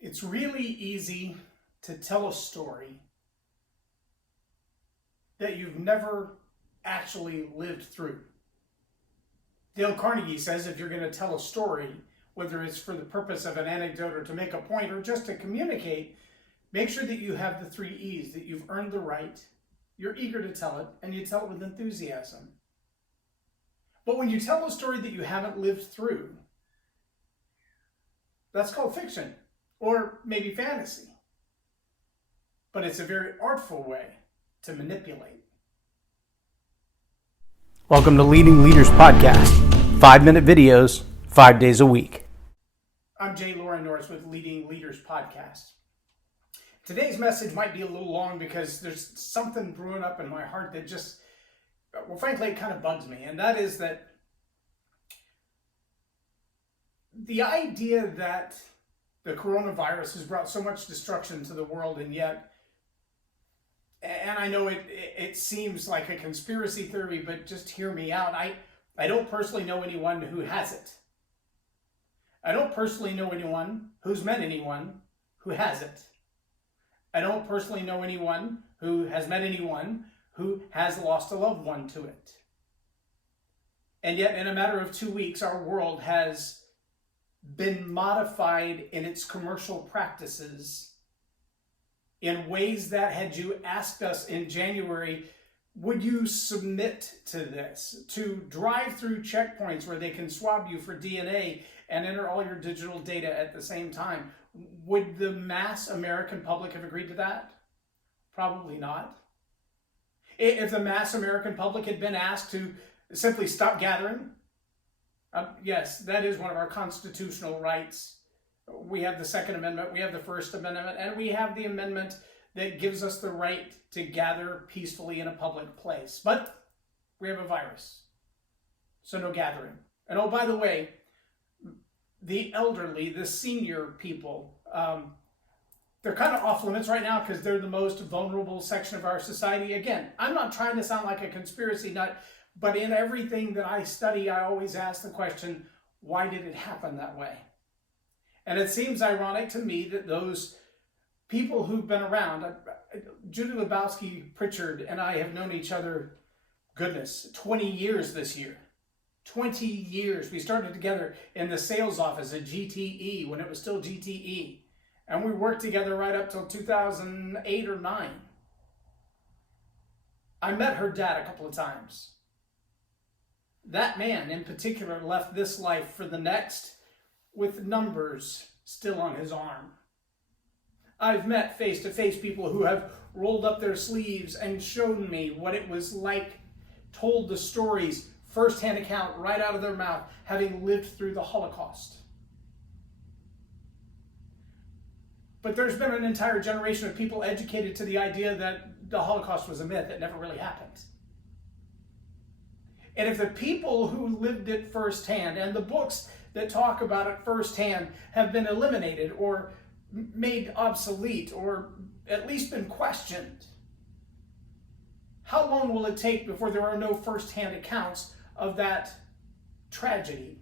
It's really easy to tell a story that you've never actually lived through. Dale Carnegie says if you're going to tell a story, whether it's for the purpose of an anecdote or to make a point or just to communicate, make sure that you have the 3 E's, that you've earned the right, you're eager to tell it, and you tell it with enthusiasm. But when you tell a story that you haven't lived through, that's called fiction, or maybe fantasy. But it's a very artful way to manipulate. Welcome to Leading Leaders Podcast, 5-minute videos, 5 days a week. I'm J Loren Norris with Leading Leaders Podcast. Today's message might be a little long because there's something brewing up in my heart that just, well, frankly, it kind of bugs me. And that is that the idea that the coronavirus has brought so much destruction to the world, and yet, and I know it seems like a conspiracy theory, but just hear me out. I don't personally know anyone who has it. I don't personally know anyone who's met anyone who has it. I don't personally know anyone who has met anyone who has lost a loved one to it. And yet, in a matter of 2 weeks, our world has been modified in its commercial practices in ways that, had you asked us in January, would you submit to this? To drive through checkpoints where they can swab you for DNA and enter all your digital data at the same time. Would the mass American public have agreed to that? Probably not. If the mass American public had been asked to simply stop gathering, yes, that is one of our constitutional rights. We have the Second Amendment, we have the First Amendment, and we have the amendment that gives us the right to gather peacefully in a public place. But we have a virus, so no gathering. And oh, by the way, the elderly, the senior people, they're kind of off limits right now because they're the most vulnerable section of our society. Again, I'm not trying to sound like a conspiracy nut, but in everything that I study, I always ask the question, why did it happen that way? And it seems ironic to me that those people who've been around, Judy Lebowski Pritchard and I have known each other, goodness, 20 years this year. 20 years. We started together in the sales office at GTE when it was still GTE. And we worked together right up till 2008 or 9. I met her dad a couple of times. That man in particular left this life for the next with numbers still on his arm. I've met face-to-face people who have rolled up their sleeves and shown me what it was like, told the stories, first-hand account right out of their mouth, having lived through the Holocaust. But there's been an entire generation of people educated to the idea that the Holocaust was a myth that never really happened. And if the people who lived it firsthand and the books that talk about it firsthand have been eliminated or made obsolete or at least been questioned, how long will it take before there are no firsthand accounts of that tragedy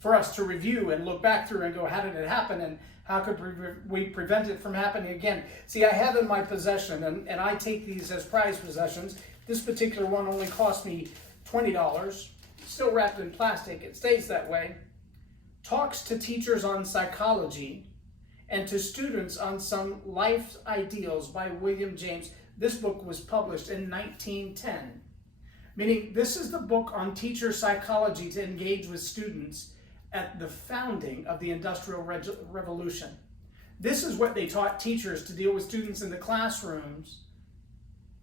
for us to review and look back through and go, how did it happen and how could we prevent it from happening again? See, I have in my possession, and I take these as prized possessions. This particular one only cost me $20, still wrapped in plastic. It stays that way. Talks to teachers on psychology and to students on some life ideals by William James. This book was published in 1910, meaning this is the book on teacher psychology to engage with students at the founding of the Industrial Revolution. This is what they taught teachers to deal with students in the classrooms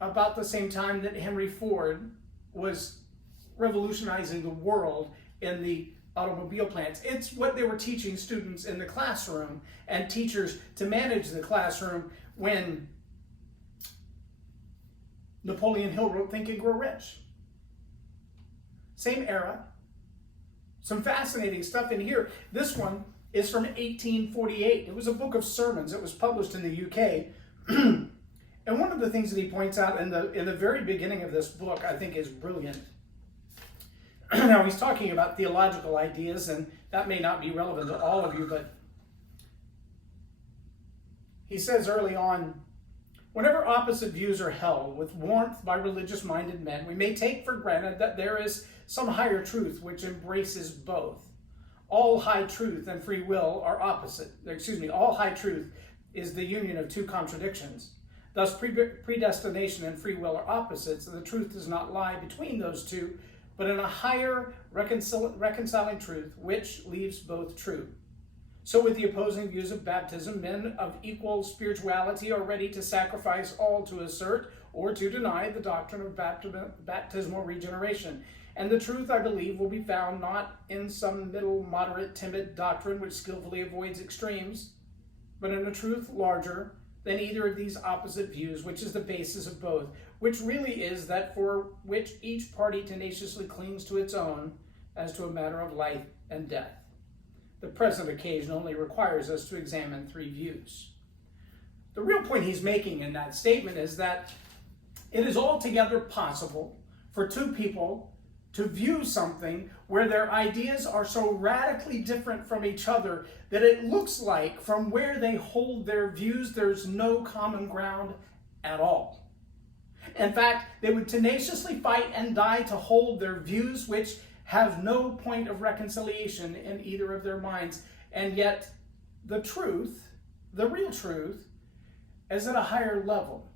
about the same time that Henry Ford was revolutionizing the world in the automobile plants. It's what they were teaching students in the classroom and teachers to manage the classroom when Napoleon Hill wrote Think and Grow Rich. Same era. Some fascinating stuff in here. This one is from 1848. It was a book of sermons. It was published in the UK. And one of the things that he points out in the very beginning of this book, I think, is brilliant. Now, he's talking about theological ideas, and that may not be relevant to all of you, but He says early on, whenever opposite views are held with warmth by religious-minded men, we may take for granted that there is some higher truth which embraces both. All high truth and free will are opposite. All high truth is the union of two contradictions. Thus, predestination and free will are opposites, and the truth does not lie between those two, but in a higher reconciling truth, which leaves both true. So with the opposing views of baptism, men of equal spirituality are ready to sacrifice all to assert or to deny the doctrine of baptismal regeneration. And the truth, I believe, will be found not in some middle, moderate, timid doctrine which skillfully avoids extremes, but in a truth larger than either of these opposite views, which is the basis of both, which really is that for which each party tenaciously clings to its own as to a matter of life and death. The present occasion only requires us to examine three views. The real point he's making in that statement is that it is altogether possible for two people to view something where their ideas are so radically different from each other that it looks like from where they hold their views, there's no common ground at all. In fact, they would tenaciously fight and die to hold their views, which have no point of reconciliation in either of their minds. And yet, the truth, the real truth, is at a higher level.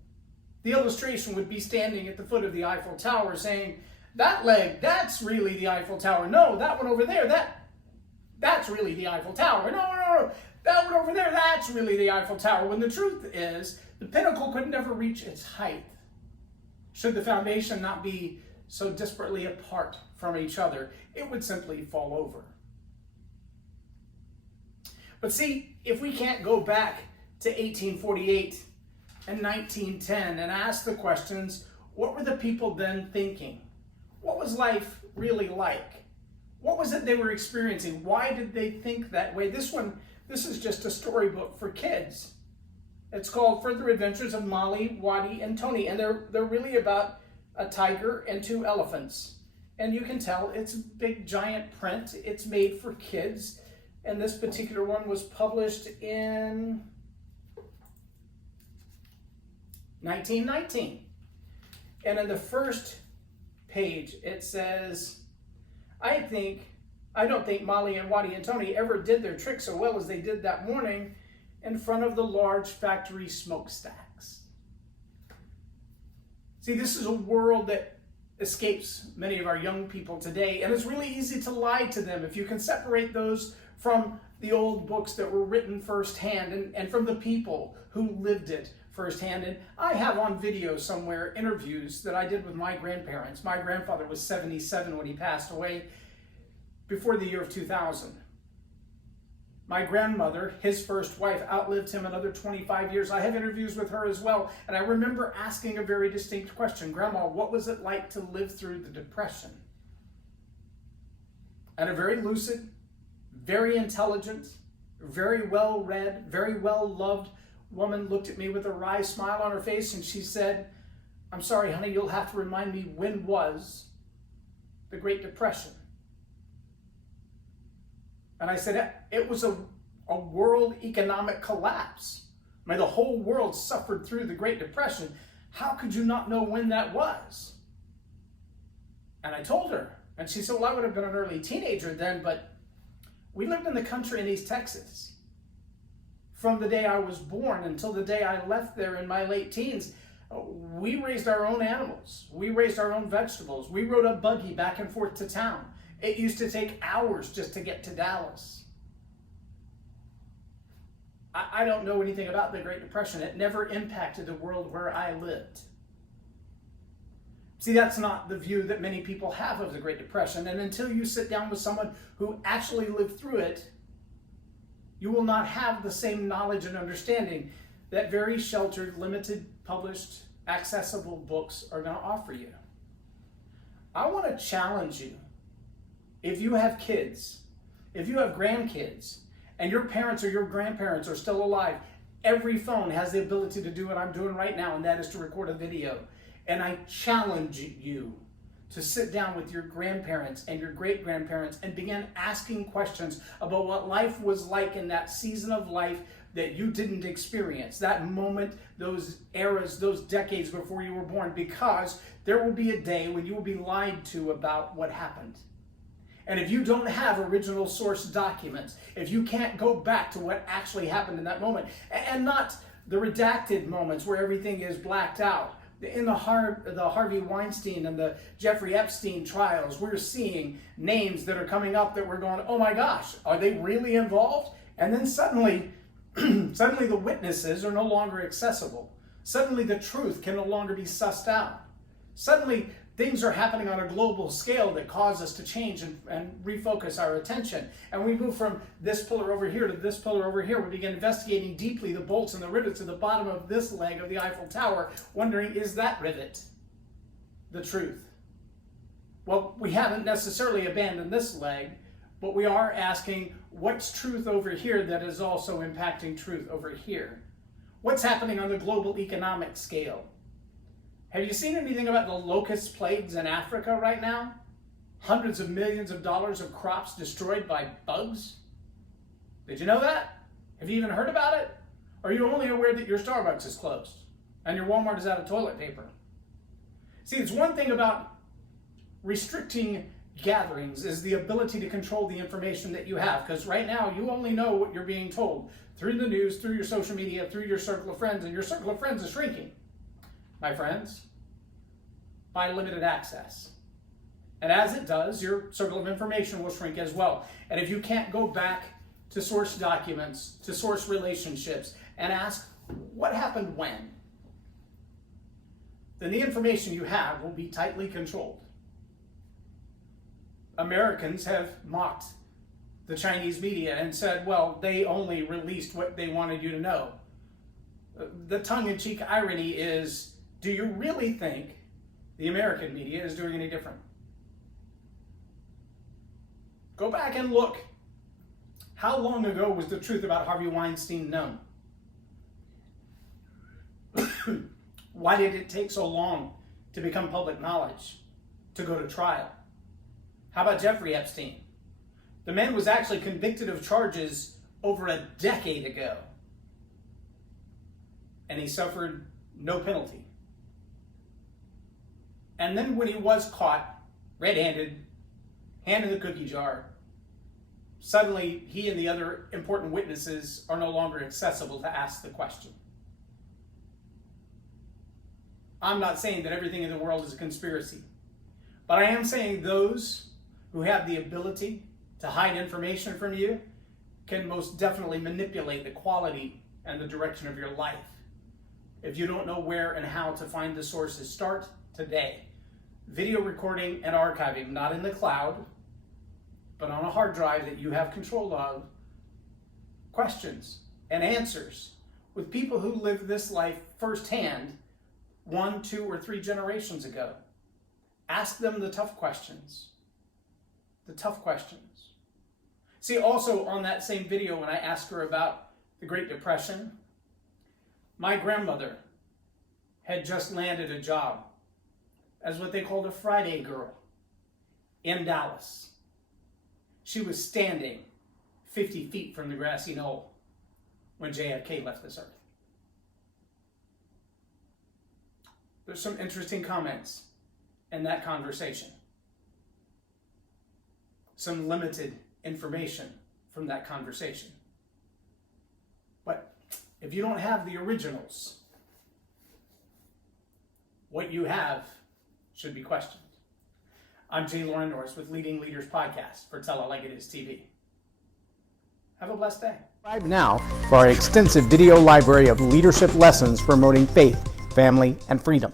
The illustration would be standing at the foot of the Eiffel Tower saying, that leg, that's really the Eiffel Tower. No, that one over there, that's really the Eiffel Tower. No, that one over there, that's really the Eiffel Tower. When the truth is, the pinnacle could never reach its height should the foundation not be so disparately apart from each other. It would simply fall over. But see, if we can't go back to 1848 and 1910 and ask the questions, what were the people then thinking? What was life really like? What was it they were experiencing? Why did they think that way? This is just a storybook for kids. It's called Further Adventures of Molly, Waddy, and Tony, and they're really about a tiger and two elephants. And you can tell it's big giant print. It's made for kids, and this particular one was published in 1919. And in the first page, it says, I don't think Molly and Waddy and Tony ever did their trick so well as they did that morning in front of the large factory smokestacks. See, this is a world that escapes many of our young people today, and it's really easy to lie to them if you can separate those from the old books that were written firsthand and from the people who lived it firsthand. And I have on video somewhere interviews that I did with my grandparents. My grandfather was 77 when he passed away before the year of 2000. My grandmother, his first wife, outlived him another 25 years. I have interviews with her as well. And I remember asking a very distinct question. Grandma, what was it like to live through the Depression? And a very lucid, very intelligent, very well-read, very well-loved woman looked at me with a wry smile on her face, and she said, I'm sorry, honey, you'll have to remind me, when was the Great Depression? And I said, it was a world economic collapse. I mean, the whole world suffered through the Great Depression. How could you not know when that was? And I told her, and she said, well, I would have been an early teenager then, but we lived in the country in East Texas. From the day I was born until the day I left there in my late teens, we raised our own animals. We raised our own vegetables. We rode a buggy back and forth to town. It used to take hours just to get to Dallas. I don't know anything about the Great Depression. It never impacted the world where I lived. See, that's not the view that many people have of the Great Depression. And until you sit down with someone who actually lived through it, you will not have the same knowledge and understanding that very sheltered, limited, published, accessible books are going to offer you. I want to challenge you. If you have kids, if you have grandkids, and your parents or your grandparents are still alive, every phone has the ability to do what I'm doing right now, and that is to record a video. And I challenge you to sit down with your grandparents and your great-grandparents and begin asking questions about what life was like in that season of life that you didn't experience, that moment, those eras, those decades before you were born, because there will be a day when you will be lied to about what happened. And if you don't have original source documents, if you can't go back to what actually happened in that moment, and not the redacted moments where everything is blacked out. In the Harvey Weinstein and the Jeffrey Epstein trials, we're seeing names that are coming up that we're going, oh my gosh, are they really involved? And then suddenly the witnesses are no longer accessible. Suddenly the truth can no longer be sussed out. Suddenly things are happening on a global scale that cause us to change and refocus our attention. And we move from this pillar over here to this pillar over here. We begin investigating deeply the bolts and the rivets at the bottom of this leg of the Eiffel Tower, wondering, is that rivet the truth? Well, we haven't necessarily abandoned this leg, but we are asking, what's truth over here that is also impacting truth over here? What's happening on the global economic scale? Have you seen anything about the locust plagues in Africa right now? Hundreds of millions of dollars of crops destroyed by bugs? Did you know that? Have you even heard about it? Or are you only aware that your Starbucks is closed and your Walmart is out of toilet paper? See, it's one thing about restricting gatherings is the ability to control the information that you have, because right now you only know what you're being told through the news, through your social media, through your circle of friends, and your circle of friends is shrinking, my friends, by limited access. And as it does, your circle of information will shrink as well. And if you can't go back to source documents, to source relationships, and ask, what happened when? Then the information you have will be tightly controlled. Americans have mocked the Chinese media and said, well, they only released what they wanted you to know. The tongue-in-cheek irony is, do you really think the American media is doing any different? Go back and look. How long ago was the truth about Harvey Weinstein known? Why did it take so long to become public knowledge, to go to trial? How about Jeffrey Epstein? The man was actually convicted of charges over a decade ago, and he suffered no penalty. And then when he was caught red-handed, hand in the cookie jar, suddenly he and the other important witnesses are no longer accessible to ask the question. I'm not saying that everything in the world is a conspiracy, but I am saying those who have the ability to hide information from you can most definitely manipulate the quality and the direction of your life. If you don't know where and how to find the sources, start today. Video recording and archiving, not in the cloud, but on a hard drive that you have control of, questions and answers with people who lived this life firsthand 1, 2, or 3 generations ago. Ask them the tough questions. The tough questions. See, also on that same video when I asked her about the Great Depression, my grandmother had just landed a job as what they called a Friday girl in Dallas. She was standing 50 feet from the grassy knoll when JFK left this earth. There's some interesting comments in that conversation. Some limited information from that conversation. But if you don't have the originals, what you have should be questioned. I'm J Loren Norris with Leading Leaders Podcast for Tell It Like It Is TV. Have a blessed day. Subscribe now for our extensive video library of leadership lessons promoting faith, family, and freedom.